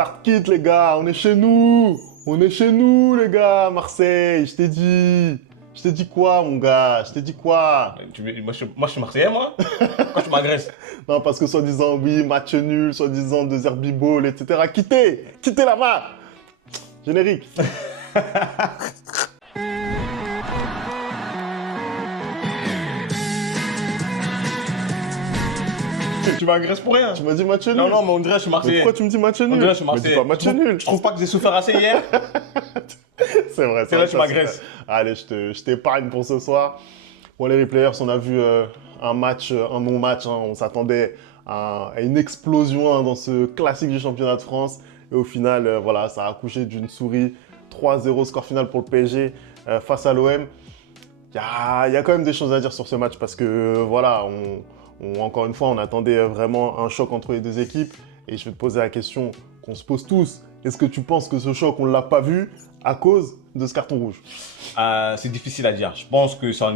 Start kit, les gars, on est chez nous. On est chez nous, les gars, Marseille, je t'ai dit. Je t'ai dit quoi, mon gars? Je t'ai dit quoi? Moi, je suis Marseillais, moi. Quand tu m'agresses. Non, parce que soi-disant, oui, match nul, soi-disant, 2 heures etc. Quittez! Quittez là-bas! Générique. Tu m'agresses pour rien. Tu m'as dit match nul? Non, non, mais on dirait que je suis Mais Marseillais. pourquoi tu me dis match nul? On dirait que je suis Me dis Marseillais. pas match nul. Tu trouves pas que j'ai souffert assez hier? C'est vrai, C'est là que tu m'agresses. Allez, je t'épargne pour ce soir. Bon, les replayers, on a vu un match, un non-match. Hein. On s'attendait à une explosion hein, dans ce classique du championnat de France. Et au final, voilà, ça a accouché d'une souris. 3-0 score final pour le PSG face à l'OM. Il y a quand même des choses à dire sur ce match parce que, voilà, encore une fois, on attendait vraiment un choc entre les deux équipes. Et je vais te poser la question qu'on se pose tous. Est-ce que tu penses que ce choc, on ne l'a pas vu à cause de ce carton rouge? C'est difficile à dire. Je pense que c'est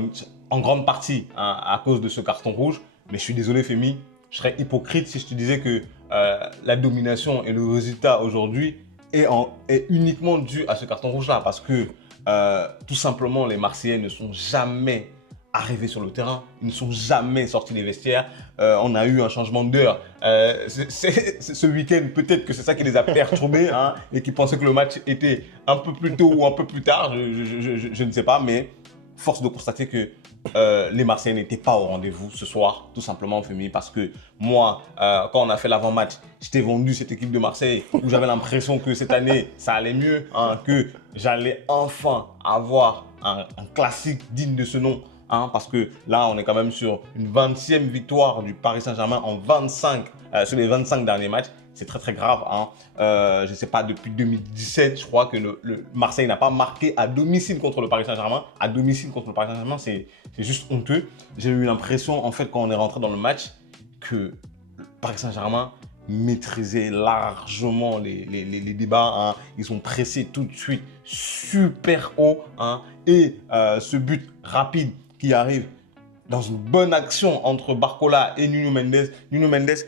en grande partie hein, à cause de ce carton rouge. Mais je suis désolé, Femi, je serais hypocrite si je te disais que la domination et le résultat aujourd'hui est uniquement dû à ce carton rouge-là. Parce que tout simplement, les Marseillais ne sont jamais arrivés sur le terrain. Ils ne sont jamais sortis des vestiaires. On a eu un changement d'heure. Ce week-end, peut-être que c'est ça qui les a perturbés hein, et qui pensaient que le match était un peu plus tôt ou un peu plus tard. Je ne sais pas, mais force de constater que les Marseillais n'étaient pas au rendez-vous ce soir, tout simplement, Femi, parce que moi, quand on a fait l'avant-match, je t'ai vendu cette équipe de Marseille où j'avais l'impression que cette année, ça allait mieux, hein, que j'allais enfin avoir un classique digne de ce nom. Hein, parce que là, on est quand même sur une 20e victoire du Paris Saint-Germain en 25, sur les 25 derniers matchs. C'est très, très grave. Hein. Je ne sais pas, depuis 2017, je crois que le Marseille n'a pas marqué à domicile contre le Paris Saint-Germain. À domicile contre le Paris Saint-Germain, c'est juste honteux. J'ai eu l'impression, en fait, quand on est rentré dans le match, que le Paris Saint-Germain maîtrisait largement les débats. Hein. Ils ont pressé tout de suite super haut. Hein. Et ce but rapide qui arrive dans une bonne action entre Barcola et Nuno Mendes. Nuno Mendes,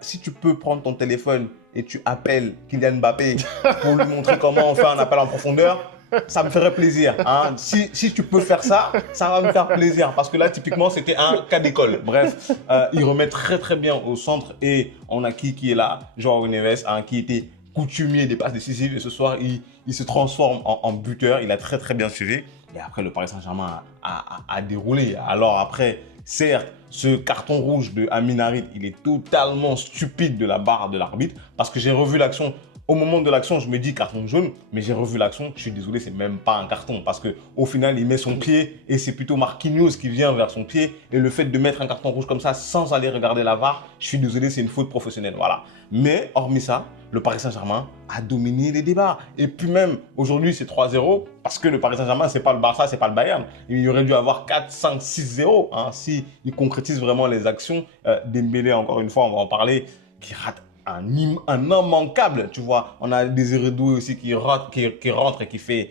si tu peux prendre ton téléphone et tu appelles Kylian Mbappé pour lui montrer comment on fait un appel en profondeur, ça me ferait plaisir. Hein. Si tu peux faire ça, ça va me faire plaisir. Parce que là, typiquement, c'était un cas d'école. Bref, il remet très très bien au centre et on a qui est là, João Neves, hein, qui était coutumier des passes décisives. Et ce soir, il se transforme en buteur. Il a très très bien suivi. Et après, le Paris Saint-Germain a déroulé. Alors après, certes, ce carton rouge de Amin Harit, il est totalement stupide de la barre de l'arbitre parce que j'ai revu l'action. Au moment de l'action, je me dis carton jaune, mais j'ai revu l'action. Je suis désolé, c'est même pas un carton parce qu'au final, il met son pied et c'est plutôt Marquinhos qui vient vers son pied. Et le fait de mettre un carton rouge comme ça sans aller regarder la VAR, je suis désolé, c'est une faute professionnelle. Voilà. Mais hormis ça, le Paris Saint-Germain a dominé les débats. Et puis même, aujourd'hui, c'est 3-0 parce que le Paris Saint-Germain, c'est pas le Barça, c'est pas le Bayern. Il y aurait dû avoir 4, 5, 6-0 hein, s'il concrétise vraiment les actions. Dembélé, encore une fois, on va en parler, qui rate un immanquable, tu vois. On a Désiré Doué aussi qui rentre et qui fait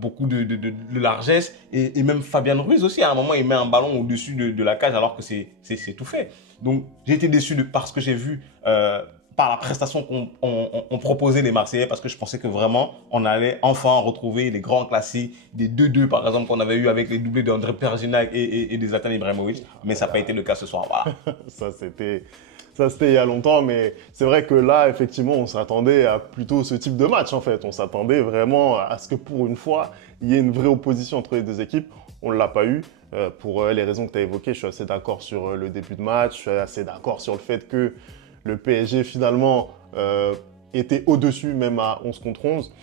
beaucoup de largesse. Et même Fabien Ruiz aussi, à un moment, il met un ballon au-dessus de la cage alors que c'est tout fait. Donc, j'ai été déçu par ce que j'ai vu par la prestation qu'on proposait les Marseillais parce que je pensais que vraiment, on allait enfin retrouver les grands classiques, des 2-2 par exemple qu'on avait eu avec les doublés d'André Pierre Gignac et des Zlatan Ibrahimovic. Mais ça n'a pas été le cas ce soir, voilà. Ça, c'était il y a longtemps, mais c'est vrai que là, effectivement, on s'attendait à plutôt ce type de match, en fait. On s'attendait vraiment à ce que, pour une fois, il y ait une vraie opposition entre les deux équipes. On ne l'a pas eu. Pour les raisons que tu as évoquées, je suis assez d'accord sur le début de match. Je suis assez d'accord sur le fait que le PSG, finalement, était au-dessus, même à 11 contre 11.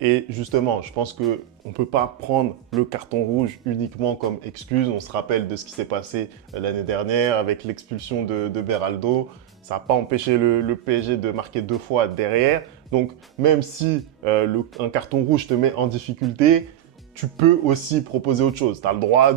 Et justement, je pense qu'on ne peut pas prendre le carton rouge uniquement comme excuse. On se rappelle de ce qui s'est passé l'année dernière avec l'expulsion de Beraldo. Ça n'a pas empêché le PSG de marquer 2 fois derrière. Donc, même si un carton rouge te met en difficulté, tu peux aussi proposer autre chose. Tu as le droit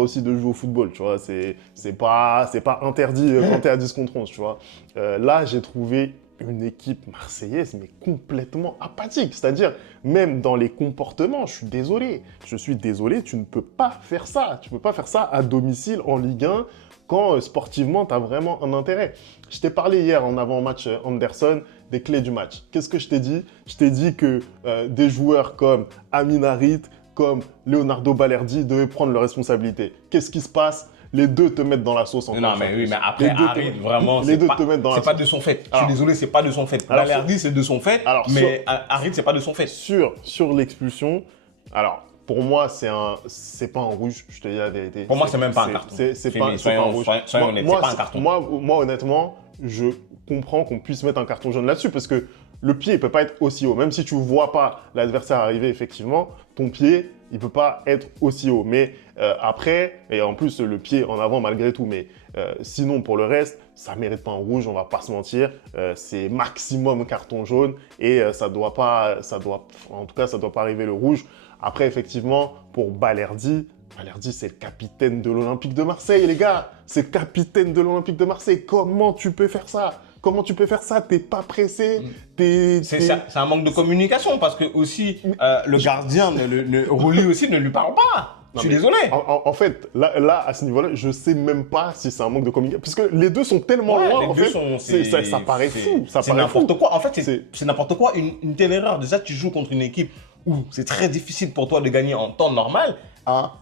aussi de jouer au football, tu vois. C'est pas interdit quand tu es à 10 contre 11, tu vois. Là, j'ai trouvé une équipe marseillaise, mais complètement apathique. C'est-à-dire, même dans les comportements, je suis désolé, tu ne peux pas faire ça. Tu ne peux pas faire ça à domicile en Ligue 1 quand sportivement, tu as vraiment un intérêt. Je t'ai parlé hier en avant-match Anderson des clés du match. Qu'est-ce que je t'ai dit? Je t'ai dit que des joueurs comme Amin Harit, comme Leonardo Balerdi devaient prendre leurs responsabilités. Qu'est-ce qui se passe? Les deux te mettent dans la sauce encore. Non, mais oui, mais après, Harit, vraiment, les deux te mettent dans la sauce. C'est pas de son fait. Je suis désolé, c'est pas de son fait. Alors, Balerdi, c'est de son fait, mais Harit, c'est pas de son fait. Sur l'expulsion, alors, pour moi, c'est pas un rouge, je te dis la vérité. Pour moi, c'est même pas un carton. C'est pas un rouge. Soyons honnêtes, c'est pas un carton. Moi, honnêtement, je comprends qu'on puisse mettre un carton jaune là-dessus parce que le pied, il peut pas être aussi haut. Même si tu vois pas l'adversaire arriver, effectivement, ton pied, il peut pas être aussi haut. Mais après, et en plus, le pied en avant malgré tout, mais sinon, pour le reste, ça mérite pas un rouge, on va pas se mentir. C'est maximum carton jaune et en tout cas, ça doit pas arriver le rouge. Après, effectivement, pour Balerdi, c'est le capitaine de l'Olympique de Marseille, les gars. C'est le capitaine de l'Olympique de Marseille. Comment tu peux faire ça? Comment tu peux faire ça? T'es pas pressé. C'est un manque de communication parce que aussi le gardien Rulli aussi ne lui parle pas. Je suis désolé. En fait, là, à ce niveau-là, je sais même pas si c'est un manque de communication. Parce que les deux sont tellement loin, en fait. Ça paraît fou. C'est n'importe quoi. En fait, c'est n'importe quoi. Une telle erreur. Déjà, tu joues contre une équipe où c'est très difficile pour toi de gagner en temps normal. Hein.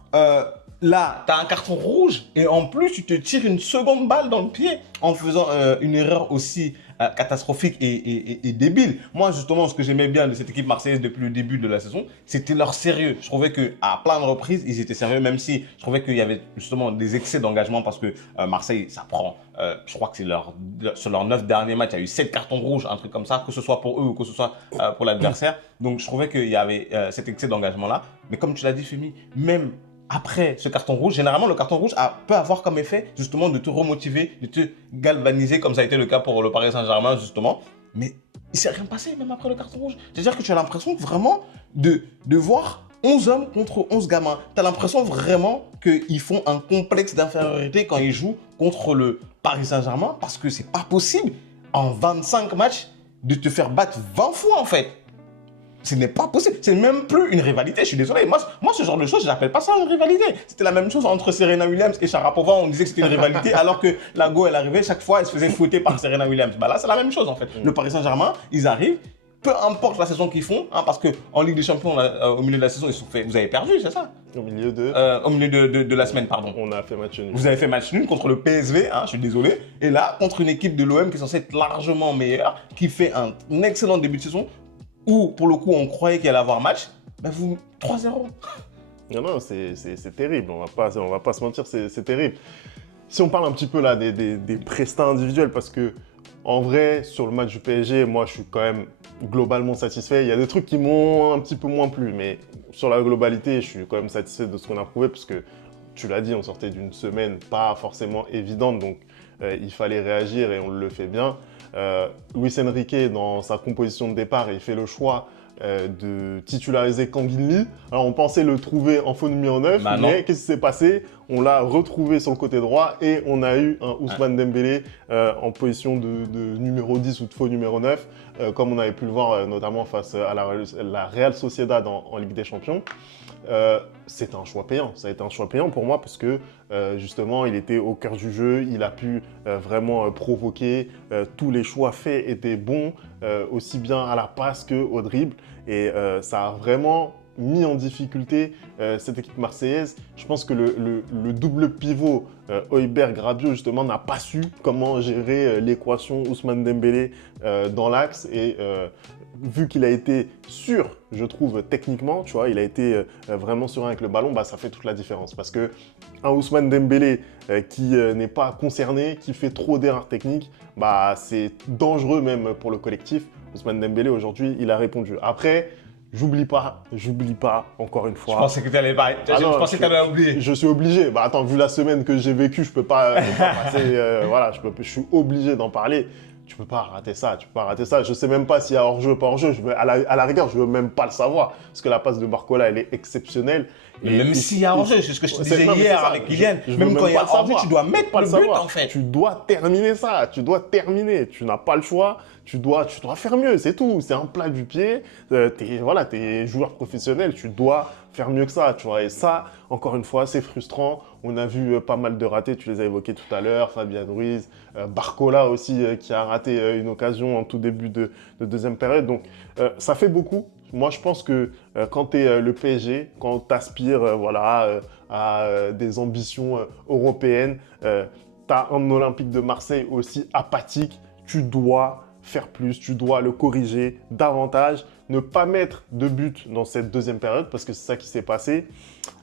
Là, tu as un carton rouge et en plus, tu te tires une seconde balle dans le pied en faisant une erreur aussi catastrophique et débile. Moi, justement, ce que j'aimais bien de cette équipe marseillaise depuis le début de la saison, c'était leur sérieux. Je trouvais qu'à plein de reprises, ils étaient sérieux, même si je trouvais qu'il y avait justement des excès d'engagement parce que Marseille, ça prend, je crois que sur leurs 9 derniers matchs, il y a eu 7 cartons rouges, un truc comme ça, que ce soit pour eux ou que ce soit pour l'adversaire. Donc, je trouvais qu'il y avait cet excès d'engagement-là. Mais comme tu l'as dit, Femi, même après ce carton rouge, généralement, le carton rouge peut avoir comme effet justement de te remotiver, de te galvaniser, comme ça a été le cas pour le Paris Saint-Germain, justement. Mais il ne s'est rien passé, même après le carton rouge. C'est-à-dire que tu as l'impression vraiment de voir 11 hommes contre 11 gamins. Tu as l'impression vraiment qu'ils font un complexe d'infériorité quand ils jouent contre le Paris Saint-Germain, parce que c'est pas possible, en 25 matchs, de te faire battre 20 fois, en fait. Ce n'est pas possible. C'est même plus une rivalité. Je suis désolé. Moi, ce genre de choses, je n'appelle pas ça une rivalité. C'était la même chose entre Serena Williams et Sharapova. On disait que c'était une rivalité alors que la Go, elle arrivait, chaque fois, elle se faisait fouetter par Serena Williams. Bah là, c'est la même chose en fait. Le Paris Saint-Germain, ils arrivent, peu importe la saison qu'ils font, hein, parce qu'en Ligue des Champions, au milieu de la saison, vous avez perdu, c'est ça? Au milieu de la semaine, pardon. On a fait match nul. Vous avez fait match nul contre le PSV, hein, je suis désolé. Et là, contre une équipe de l'OM qui est censée être largement meilleure, qui fait un excellent début de saison, où, pour le coup, on croyait qu'il allait avoir match, ben vous, 3-0. Non, c'est terrible, on va pas se mentir, c'est terrible. Si on parle un petit peu là des prestats individuels, parce que en vrai, sur le match du PSG, moi, je suis quand même globalement satisfait. Il y a des trucs qui m'ont un petit peu moins plu, mais sur la globalité, je suis quand même satisfait de ce qu'on a prouvé, parce que, tu l'as dit, on sortait d'une semaine pas forcément évidente, donc il fallait réagir et on le fait bien. Luis Enrique, dans sa composition de départ, il fait le choix de titulariser Kanguinli. Alors, on pensait le trouver en faux numéro 9, mais qu'est-ce qui s'est passé? On l'a retrouvé sur le côté droit et on a eu un Ousmane Dembélé en position de numéro 10 ou de faux numéro 9, comme on avait pu le voir notamment face à la Real Sociedad en Ligue des Champions. C'est un choix payant. Ça a été un choix payant pour moi parce que justement, il était au cœur du jeu. Il a pu vraiment provoquer. Tous les choix faits étaient bons, aussi bien à la passe qu'au dribble. Et ça a vraiment mis en difficulté cette équipe marseillaise. Je pense que le double pivot Højbjerg-Rabiot justement n'a pas su comment gérer l'équation Ousmane Dembélé dans l'axe et vu qu'il a été sûr, je trouve, techniquement, tu vois, il a été vraiment serein avec le ballon, bah, ça fait toute la différence. Parce que un Ousmane Dembélé qui n'est pas concerné, qui fait trop d'erreurs techniques, bah, c'est dangereux même pour le collectif. Ousmane Dembélé, aujourd'hui, il a répondu. Après, j'oublie pas, encore une fois. Je pensais que tu allais parler. Je pensais que tu allais oublier. Je suis obligé. Bah, attends, vu la semaine que j'ai vécue, je peux pas passer. Voilà, je suis obligé d'en parler. Tu peux pas rater ça, Je sais même pas s'il y a hors-jeu ou pas hors-jeu. À la rigueur, je veux même pas le savoir. Parce que la passe de Barcola, elle est exceptionnelle. Même s'il y a hors-jeu, c'est ce que je te disais hier avec Kylian. Même quand il y a hors-jeu, tu dois mettre le but en fait. Tu dois terminer ça. Tu n'as pas le choix. tu dois faire mieux, c'est tout. C'est un plat du pied. T'es joueur professionnel, tu dois faire mieux que ça, tu vois. Et ça, encore une fois, c'est frustrant. On a vu pas mal de ratés, tu les as évoqués tout à l'heure, Fabian Ruiz, Barcola aussi, qui a raté une occasion en tout début de deuxième période. Donc, ça fait beaucoup. Moi, je pense que quand tu es le PSG, quand tu aspires à des ambitions européennes, tu as un Olympique de Marseille aussi apathique. Tu dois faire plus, tu dois le corriger davantage, ne pas mettre de but dans cette deuxième période parce que c'est ça qui s'est passé.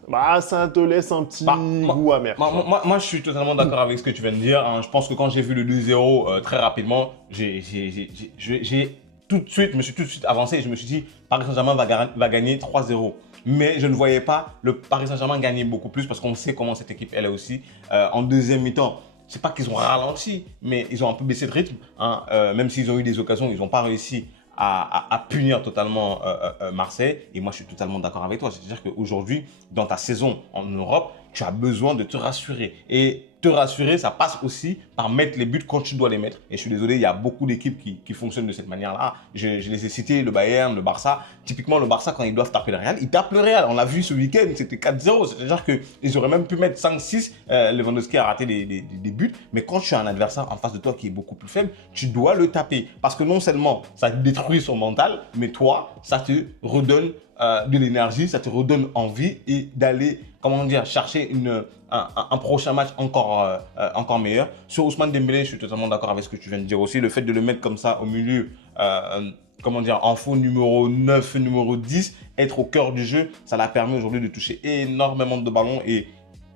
Bah, ça te laisse un petit goût amer. Moi, je suis totalement d'accord avec ce que tu viens de dire, hein. Je pense que quand j'ai vu le 2-0 très rapidement, je me suis tout de suite avancé et je me suis dit, Paris Saint-Germain va gagner 3-0. Mais je ne voyais pas le Paris Saint-Germain gagner beaucoup plus parce qu'on sait comment cette équipe, elle est aussi. En deuxième mi-temps, c'est pas qu'ils ont ralenti, mais ils ont un peu baissé de rythme, hein. Même s'ils ont eu des occasions, ils n'ont pas réussi à punir totalement Marseille. Et moi, je suis totalement d'accord avec toi. C'est-à-dire qu'aujourd'hui, dans ta saison en Europe, tu as besoin de te rassurer. Et te rassurer, ça passe aussi par mettre les buts quand tu dois les mettre. Et je suis désolé, il y a beaucoup d'équipes qui fonctionnent de cette manière-là. Je les ai cités, le Bayern, le Barça. Typiquement, le Barça, quand ils doivent taper le Real, ils tapent le Real. On l'a vu ce week-end, c'était 4-0. C'est-à-dire qu'ils auraient même pu mettre 5-6. Lewandowski a raté des buts. Mais quand tu as un adversaire en face de toi qui est beaucoup plus faible, tu dois le taper. Parce que non seulement ça détruit son mental, mais toi, ça te redonne de l'énergie, ça te redonne envie et d'aller, comment dire, chercher un prochain match encore meilleur. Sur Ousmane Dembélé, je suis totalement d'accord avec ce que tu viens de dire aussi. Le fait de le mettre comme ça au milieu, comment dire, en faux numéro 9, numéro 10, être au cœur du jeu, ça l'a permis aujourd'hui de toucher énormément de ballons et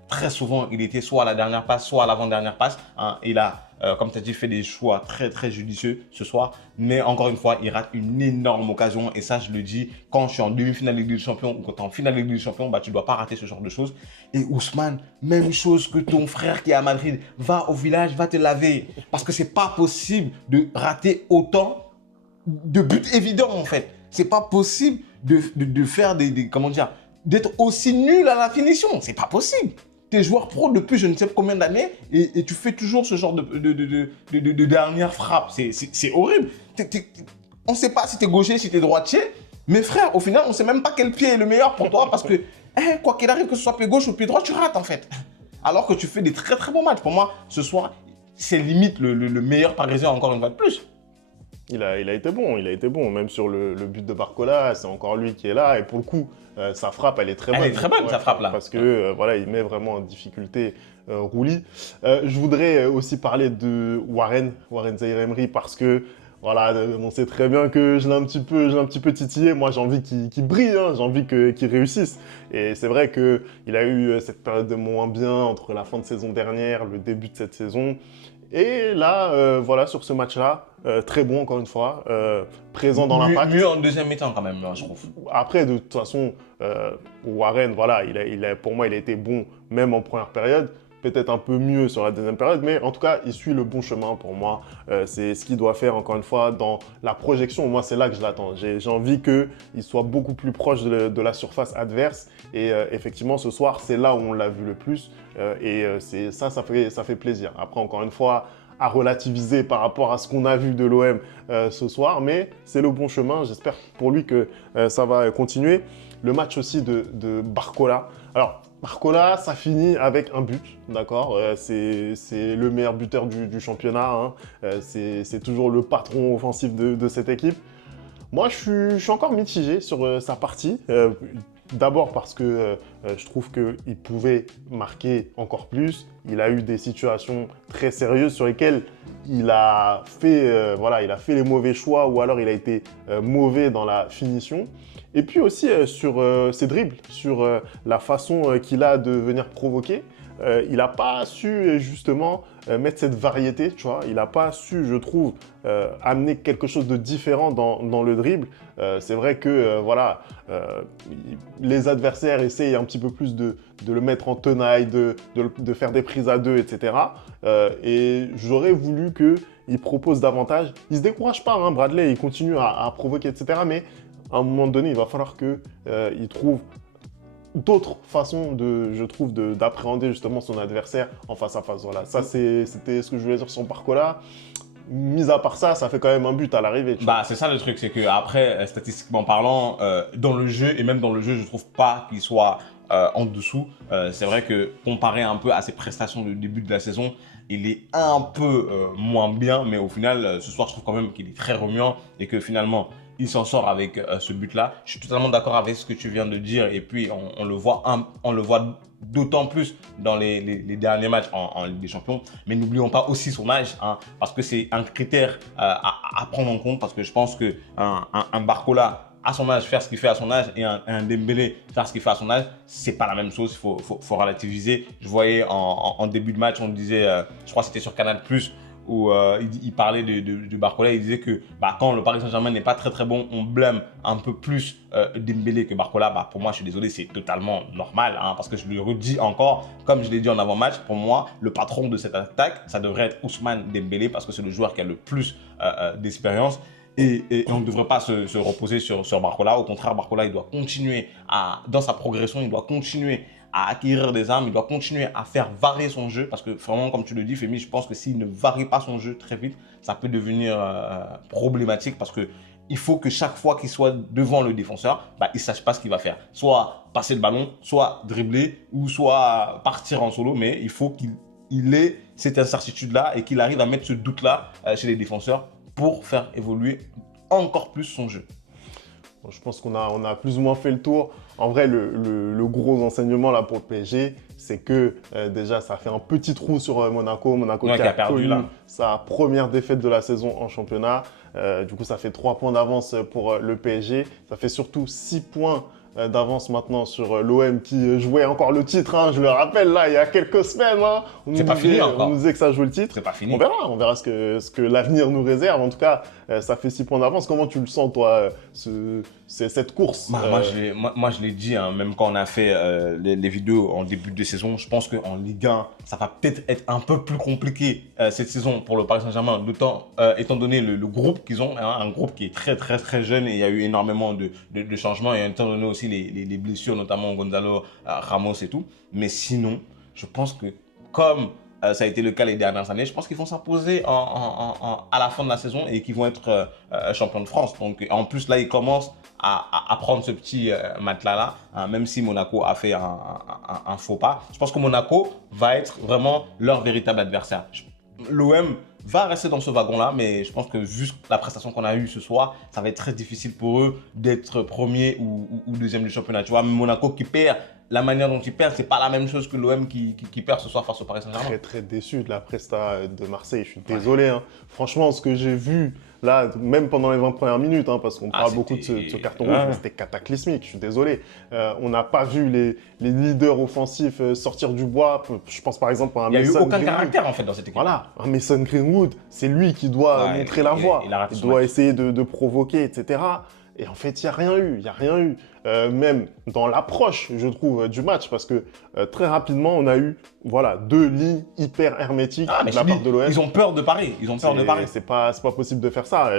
très souvent, il était soit à la dernière passe, soit à l'avant-dernière passe, hein. Il a, comme tu as dit, fait des choix très, très judicieux ce soir. Mais encore une fois, il rate une énorme occasion. Et ça, je le dis, quand je suis en demi-finale de Ligue des Champions ou quand tu es en finale de Ligue des Champions, bah, tu ne dois pas rater ce genre de choses. Et Ousmane, même chose que ton frère qui est à Madrid. Va au village, va te laver. Parce que ce n'est pas possible de rater autant de buts évidents, en fait. Ce n'est pas possible de faire comment dire, d'être aussi nul à la finition. Ce n'est pas possible. Tu es joueur pro depuis je ne sais combien d'années et tu fais toujours ce genre de dernière frappe. C'est horrible. On ne sait pas si tu es gaucher, si tu es droitier. Mais frère, au final, on ne sait même pas quel pied est le meilleur pour toi parce que quoi qu'il arrive, que ce soit pied gauche ou pied droit, tu rates en fait. Alors que tu fais des très très bons matchs. Pour moi, ce soir, c'est limite le meilleur Parisien encore une fois de plus. Il a été bon. Même sur le but de Barcola, c'est encore lui qui est là. Et pour le coup, sa frappe, elle est très bonne. Elle est très bonne, sa frappe là. Parce que voilà, il met vraiment en difficulté Rouli. Je voudrais aussi parler de Warren Zaïre-Emery, parce que voilà, on sait très bien que je l'ai un petit peu titillé. Moi, j'ai envie qu'il brille, hein, j'ai envie qu'il réussisse. Et c'est vrai qu'il a eu cette période de moins bien entre la fin de saison dernière, le début de cette saison. Et là, voilà, sur ce match-là, très bon encore une fois, présent dans l'impact. Mieux en deuxième mi-temps quand même, je trouve. Après, de toute façon, Warren, voilà, pour moi, il a été bon même en première période. Peut-être un peu mieux sur la deuxième période, mais en tout cas, il suit le bon chemin pour moi. C'est ce qu'il doit faire, encore une fois, dans la projection. Moi, c'est là que je l'attends. J'ai envie qu'il soit beaucoup plus proche de la surface adverse. Et effectivement, ce soir, c'est là où on l'a vu le plus. Ça fait plaisir. Après, encore une fois, à relativiser par rapport à ce qu'on a vu de l'OM ce soir, mais c'est le bon chemin. J'espère pour lui que ça va continuer. Le match aussi de Barcola. Alors, Barcola, ça finit avec un but, d'accord, c'est le meilleur buteur du championnat, hein. C'est toujours le patron offensif de cette équipe. Moi, je suis encore mitigé sur sa partie. D'abord parce que je trouve qu'il pouvait marquer encore plus. Il a eu des situations très sérieuses sur lesquelles il a fait les mauvais choix ou alors il a été mauvais dans la finition. Et puis aussi sur ses dribbles, sur la façon qu'il a de venir provoquer. Il n'a pas su justement mettre cette variété, tu vois. Il n'a pas su, je trouve, amener quelque chose de différent dans le dribble. C'est vrai que les adversaires essayent un petit peu plus de le mettre en tenaille, de faire des prises à deux, etc. Et j'aurais voulu qu'il propose davantage. Il ne se décourage pas, hein, Bradley, il continue à provoquer, etc. Mais à un moment donné, il va falloir qu'il trouve d'autres façons, je trouve, d'appréhender justement son adversaire en face à face. Voilà, ça c'était ce que je voulais dire sur Barcola. mis à part ça, ça fait quand même un but à l'arrivée. Bah, c'est ça le truc, c'est que après, statistiquement parlant, dans le jeu, et même dans le jeu, je trouve pas qu'il soit en dessous. C'est vrai que comparé un peu à ses prestations de début de la saison, il est un peu moins bien, mais au final, ce soir, je trouve quand même qu'il est très remuant et que finalement, il s'en sort avec ce but-là. Je suis totalement d'accord avec ce que tu viens de dire et puis on le voit d'autant plus dans les derniers matchs en Ligue des Champions. Mais n'oublions pas aussi son âge, hein, parce que c'est un critère à prendre en compte, parce que je pense qu'un Barcola, à son âge, faire ce qu'il fait à son âge et un Dembélé faire ce qu'il fait à son âge, c'est pas la même chose, il faut relativiser. Je voyais en début de match, on disait, je crois que c'était sur Canal+, où il parlait de Barcola, il disait que quand le Paris Saint-Germain n'est pas très très bon, on blâme un peu plus Dembélé que Barcola. Pour moi, je suis désolé, c'est totalement normal, hein, parce que je le redis encore, comme je l'ai dit en avant-match, pour moi, le patron de cette attaque, ça devrait être Ousmane Dembélé, parce que c'est le joueur qui a le plus d'expérience. Et on ne devrait pas se reposer sur Barcola. Au contraire, Barcola, il doit continuer dans sa progression, il doit continuer à acquérir des armes, il doit continuer à faire varier son jeu. Parce que vraiment, comme tu le dis, Femi, je pense que s'il ne varie pas son jeu très vite, ça peut devenir problématique. Parce qu'il faut que chaque fois qu'il soit devant le défenseur, il ne sache pas ce qu'il va faire. Soit passer le ballon, soit dribbler, ou soit partir en solo. Mais il faut qu'il ait cette incertitude-là et qu'il arrive à mettre ce doute-là chez les défenseurs pour faire évoluer encore plus son jeu. Je pense qu'on a plus ou moins fait le tour. En vrai, le gros enseignement là pour le PSG, c'est que déjà, ça fait un petit trou sur Monaco. Monaco qui a perdu connu sa première défaite de la saison en championnat. Du coup, ça fait 3 points d'avance pour le PSG. Ça fait surtout 6 points d'avance maintenant sur l'OM qui jouait encore le titre, hein, je le rappelle, là, il y a quelques semaines. Hein, c'est pas fini encore. On nous disait que ça jouait le titre. C'est pas fini. On verra ce que l'avenir nous réserve. En tout cas, ça fait 6 points d'avance. Comment tu le sens, toi, cette course Moi, je l'ai dit, hein, même quand on a fait les vidéos en début de saison, je pense qu'en Ligue 1, ça va peut-être être un peu plus compliqué cette saison pour le Paris Saint-Germain, étant donné le groupe qu'ils ont, hein, un groupe qui est très, très, très jeune et il y a eu énormément de changements et étant donné aussi les blessures, notamment Gonzalo Ramos et tout. Mais sinon, je pense que comme ça a été le cas les dernières années, je pense qu'ils vont s'imposer à la fin de la saison et qu'ils vont être champions de France. Donc en plus là, ils commencent à prendre ce petit matelas-là, hein, même si Monaco a fait un faux pas. Je pense que Monaco va être vraiment leur véritable adversaire. L'OM va rester dans ce wagon-là, mais je pense que vu la prestation qu'on a eue ce soir, ça va être très difficile pour eux d'être premier ou deuxième du championnat. Tu vois, Monaco qui perd, la manière dont il perd, c'est pas la même chose que l'OM qui perd ce soir face au Paris Saint-Germain. Très très déçu de la presta de Marseille, je suis désolé. Hein. Franchement, ce que j'ai vu là, même pendant les 20 premières minutes, hein, parce qu'on parle beaucoup de ce carton rouge, mais c'était cataclysmique, je suis désolé. On n'a pas vu les leaders offensifs sortir du bois. Je pense par exemple à un Mason Greenwood. Il n'y a eu aucun caractère en fait dans cette équipe. Voilà, un Mason Greenwood, c'est lui qui doit montrer la voie. Il doit essayer de provoquer, etc. Et en fait, il n'y a rien eu, il n'y a rien eu. Même dans l'approche, je trouve, du match, parce que très rapidement, on a eu 2 lignes hyper hermétiques de la part de l'OM. Ils ont peur de Paris, ils ont peur de Paris. C'est pas possible de faire ça.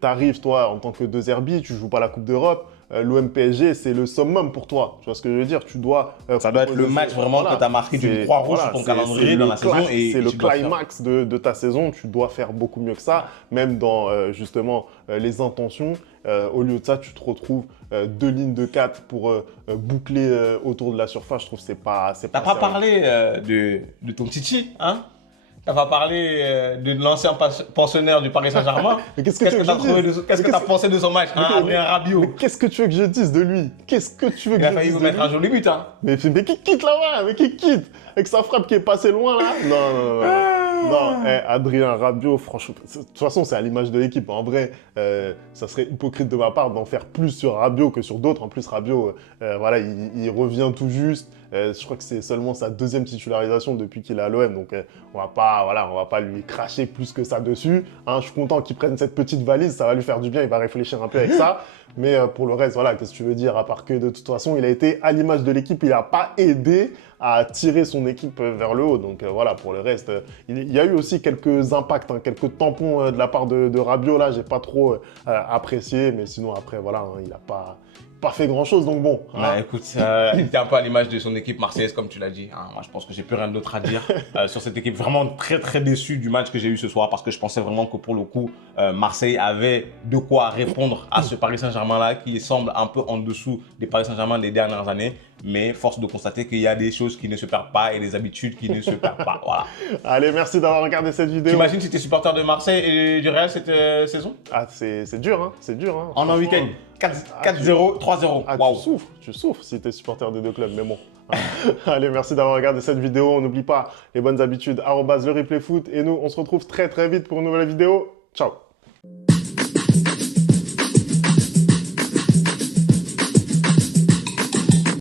T'arrives, toi, en tant que 2 RB, tu joues pas la Coupe d'Europe. L'OM PSG, c'est le summum pour toi. Tu vois ce que je veux dire? Tu dois. Ça doit être le match vraiment que tu as marqué d'une croix rouge sur ton calendrier dans la saison. C'est le climax de ta saison. Tu dois faire beaucoup mieux que ça, même dans justement les intentions. Au lieu de ça, tu te retrouves 2 lignes de 4 pour boucler autour de la surface. Je trouve que c'est pas. T'as pas parlé de ton Titi, hein? T'as pas parlé de l'ancien pensionnaire du Paris Saint-Germain. Qu'est-ce que tu as pensé de son match, Adrien Rabiot? Qu'est-ce que tu veux que je dise de lui? Qu'est-ce que tu veux que je dise de lui? Il a failli vous mettre un joli but, hein. Mais qui quitte là-bas? Mais qui quitte? Avec sa frappe qui est passée loin là? Non, Adrien Rabiot, franchement, de toute façon, c'est à l'image de l'équipe. En vrai, ça serait hypocrite de ma part d'en faire plus sur Rabiot que sur d'autres. En plus, Rabiot, il revient tout juste. Je crois que c'est seulement sa 2e titularisation depuis qu'il est à l'OM. Donc, on va pas lui cracher plus que ça dessus. Hein, je suis content qu'il prenne cette petite valise. Ça va lui faire du bien. Il va réfléchir un peu avec ça. Mais pour le reste, qu'est-ce que tu veux dire? À part que de toute façon, il a été à l'image de l'équipe. Il n'a pas aidé à tirer son équipe vers le haut. Donc pour le reste, il y a eu aussi quelques impacts, hein, quelques tampons de la part de Rabiot. Là, j'ai pas trop apprécié. Mais sinon, après, il n'a pas fait grand-chose, donc bon. Bah, écoute, il était un peu à l'image de son équipe marseillaise, comme tu l'as dit. Hein. Moi, je pense que j'ai plus rien d'autre à dire sur cette équipe. Vraiment très, très déçu du match que j'ai eu ce soir parce que je pensais vraiment que pour le coup, Marseille avait de quoi répondre à ce Paris Saint-Germain-là qui semble un peu en dessous des Paris Saint-Germain des dernières années. Mais force de constater qu'il y a des choses qui ne se perdent pas et des habitudes qui ne se perdent pas. Voilà. Allez, merci d'avoir regardé cette vidéo. T'imagines si tu es supporter de Marseille et du Real cette saison? Ah, c'est dur, hein. C'est dur, hein. En un week-end. 4-0, 3-0. Ah, Waouh. tu souffres si tu es supporter des deux clubs, mais bon. Allez, merci d'avoir regardé cette vidéo. N'oublie pas les bonnes habitudes, @le replay foot. Et nous, on se retrouve très très vite pour une nouvelle vidéo. Ciao.